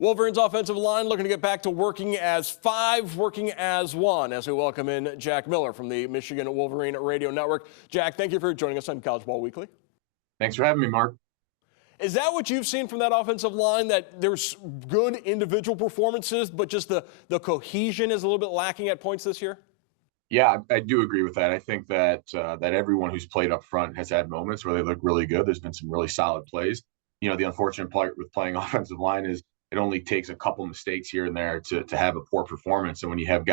Wolverines offensive line looking to get back to working as five, working as one, as we welcome in Jack Miller from the Michigan Wolverine Radio Network. Jack, thank you for joining us on College Ball Weekly. Thanks for having me, Mark. Is that what you've seen from that offensive line, that there's good individual performances, but just the cohesion is a little bit lacking at points this year? Yeah, I do agree with that. I think that that everyone who's played up front has had moments where they look really good. There's been some really solid plays. You know, the unfortunate part with playing offensive line is it only takes a couple mistakes here and there to have a poor performance. And when you have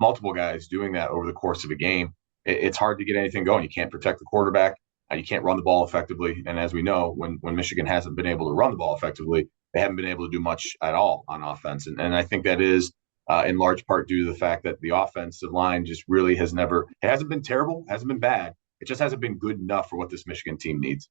multiple guys doing that over the course of a game, it's hard to get anything going. You can't protect the quarterback. You can't run the ball effectively. And as we know, when Michigan hasn't been able to run the ball effectively, they haven't been able to do much at all on offense. And I think that is in large part due to the fact that the offensive line just really it hasn't been terrible, hasn't been bad. It just hasn't been good enough for what this Michigan team needs.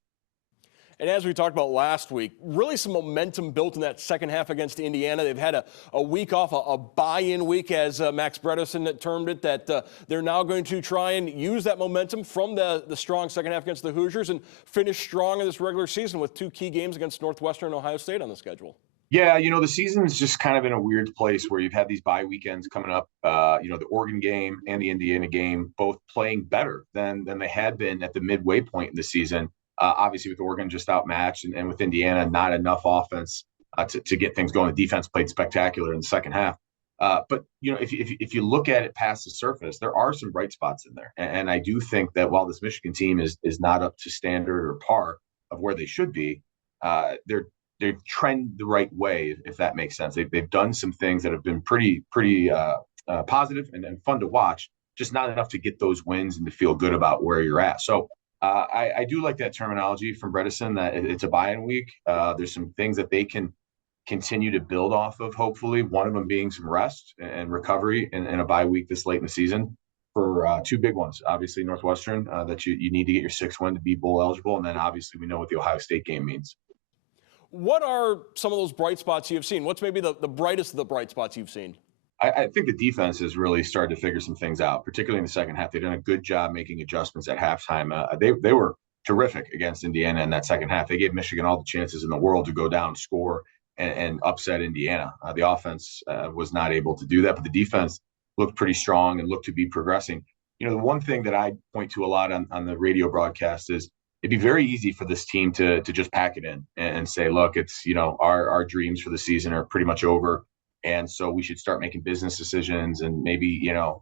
And as we talked about last week, really some momentum built in that second half against Indiana. They've had a week off, a buy-in week, as Max Bredesen termed it, that they're now going to try and use that momentum from the strong second half against the Hoosiers and finish strong in this regular season with two key games against Northwestern and Ohio State on the schedule. Yeah, the season's just kind of in a weird place where you've had these bye weekends coming up. The Oregon game and the Indiana game both playing better than they had been at the midway point in the season. Obviously, with Oregon just outmatched and with Indiana not enough offense to get things going. The defense played spectacular in the second half. But if you look at it past the surface, there are some bright spots in there. And I do think that while this Michigan team is not up to standard or par of where they should be, they trend the right way, if that makes sense. They've done some things that have been pretty positive and fun to watch, just not enough to get those wins and to feel good about where you're at. So I do like that terminology from Bredesen, that it's a buy-in week. There's some things that they can continue to build off of, hopefully, one of them being some rest and recovery in a bye week this late in the season for two big ones. Obviously, Northwestern, that you need to get your sixth win to be bowl eligible, and then obviously we know what the Ohio State game means. What are some of those bright spots you've seen? What's maybe the brightest of the bright spots you've seen? I think the defense has really started to figure some things out, particularly in the second half. They've done a good job making adjustments at halftime. They were terrific against Indiana in that second half. They gave Michigan all the chances in the world to go down, score, and upset Indiana. The offense was not able to do that, but the defense looked pretty strong and looked to be progressing. The one thing that I point to a lot on the radio broadcast is it'd be very easy for this team to just pack it in and say, look, it's, our dreams for the season are pretty much over. And so we should start making business decisions, and maybe,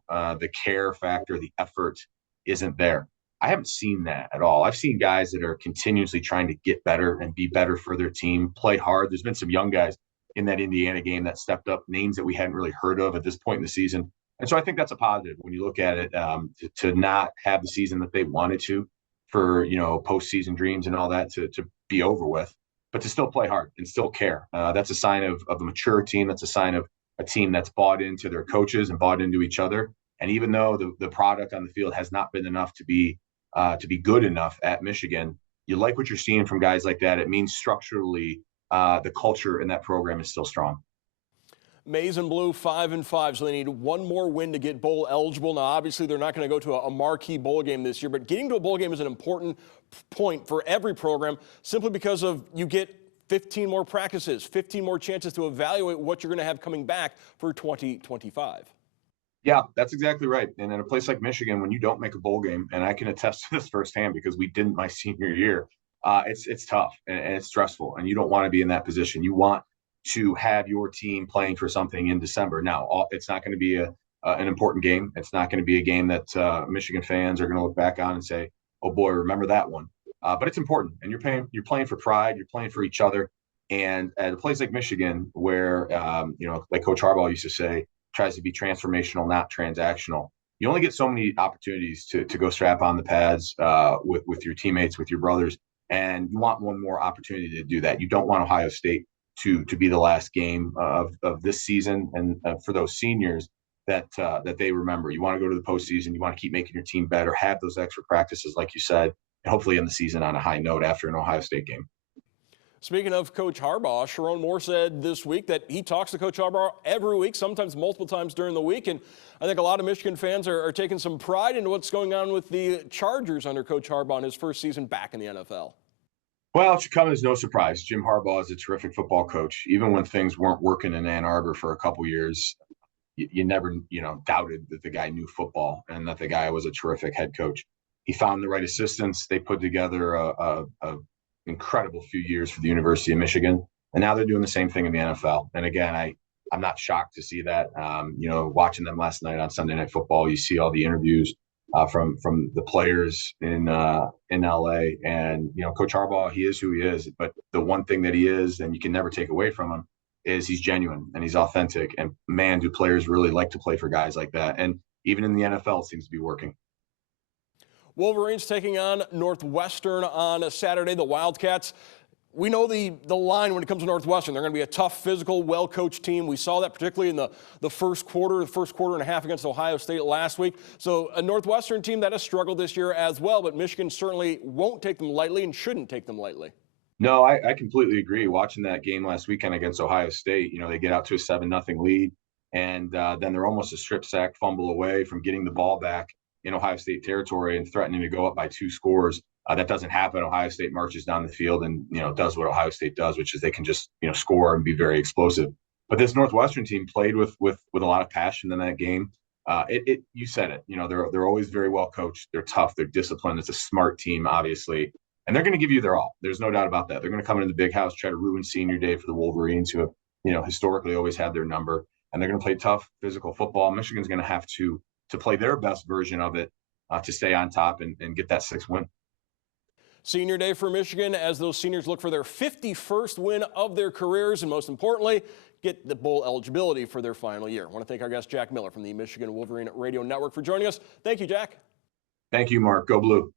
the care factor, the effort isn't there. I haven't seen that at all. I've seen guys that are continuously trying to get better and be better for their team, play hard. There's been some young guys in that Indiana game that stepped up, names that we hadn't really heard of at this point in the season. And so I think that's a positive when you look at it, to not have the season that they wanted to, for, postseason dreams and all that to be over with, but to still play hard and still care. That's a sign of a mature team. That's a sign of a team that's bought into their coaches and bought into each other. And even though the product on the field has not been enough to be good enough at Michigan, you like what you're seeing from guys like that. It means structurally the culture in that program is still strong. Maize and Blue 5-5, so they need one more win to get bowl eligible. Now, obviously, they're not going to go to a marquee bowl game this year, but getting to a bowl game is an important point for every program, simply because of you get 15 more practices, 15 more chances to evaluate what you're going to have coming back for 2025. Yeah, that's exactly right. And in a place like Michigan, when you don't make a bowl game, and I can attest to this firsthand because we didn't my senior year, it's tough and it's stressful, and you don't want to be in that position. You want to have your team playing for something in December. Now, it's not going to be an important game. It's not going to be a game that Michigan fans are going to look back on and say, "Oh boy, remember that one." But it's important, and you're playing for pride. You're playing for each other. And at a place like Michigan, where like Coach Harbaugh used to say, tries to be transformational, not transactional. You only get so many opportunities to go strap on the pads with your teammates, with your brothers, and you want one more opportunity to do that. You don't want Ohio State to be the last game of this season, and for those seniors that they remember. You want to go to the postseason. You want to keep making your team better, have those extra practices, like you said, and hopefully end the season on a high note after an Ohio State game. Speaking of Coach Harbaugh, Sharon Moore said this week that he talks to Coach Harbaugh every week, sometimes multiple times during the week. And I think a lot of Michigan fans are taking some pride into what's going on with the Chargers under Coach Harbaugh in his first season back in the NFL. Well, it should come as no surprise. Jim Harbaugh is a terrific football coach. Even when things weren't working in Ann Arbor for a couple years, you never, doubted that the guy knew football and that the guy was a terrific head coach. He found the right assistants. They put together a incredible few years for the University of Michigan, and now they're doing the same thing in the NFL. And again, I'm not shocked to see that. Watching them last night on Sunday Night Football, you see all the interviews from the players in LA, and Coach Harbaugh, he is who he is. But the one thing that he is, and you can never take away from him, is he's genuine and he's authentic. And man, do players really like to play for guys like that. And even in the NFL, it seems to be working. Wolverines taking on Northwestern on a Saturday. The Wildcats, we know the line when it comes to Northwestern. They're going to be a tough, physical, well-coached team. We saw that particularly in the first quarter and a half against Ohio State last week. So a Northwestern team that has struggled this year as well, but Michigan certainly won't take them lightly and shouldn't take them lightly. No, I completely agree. Watching that game last weekend against Ohio State, they get out to a 7-0 lead, and then they're almost a strip sack fumble away from getting the ball back in Ohio State territory and threatening to go up by 2 scores. That doesn't happen. Ohio State marches down the field and does what Ohio State does, which is they can just score and be very explosive. But this Northwestern team played with a lot of passion in that game. You said it. They're always very well coached. They're tough. They're disciplined. It's a smart team, obviously. And they're going to give you their all. There's no doubt about that. They're going to come into the big house, try to ruin senior day for the Wolverines, who have, historically always had their number. And they're going to play tough, physical football. Michigan's going to have to play their best version of it to stay on top and get that 6th win. Senior day for Michigan as those seniors look for their 51st win of their careers and, most importantly, get the bowl eligibility for their final year. I want to thank our guest, Jack Miller from the Michigan Wolverine Radio Network, for joining us. Thank you, Jack. Thank you, Mark. Go Blue.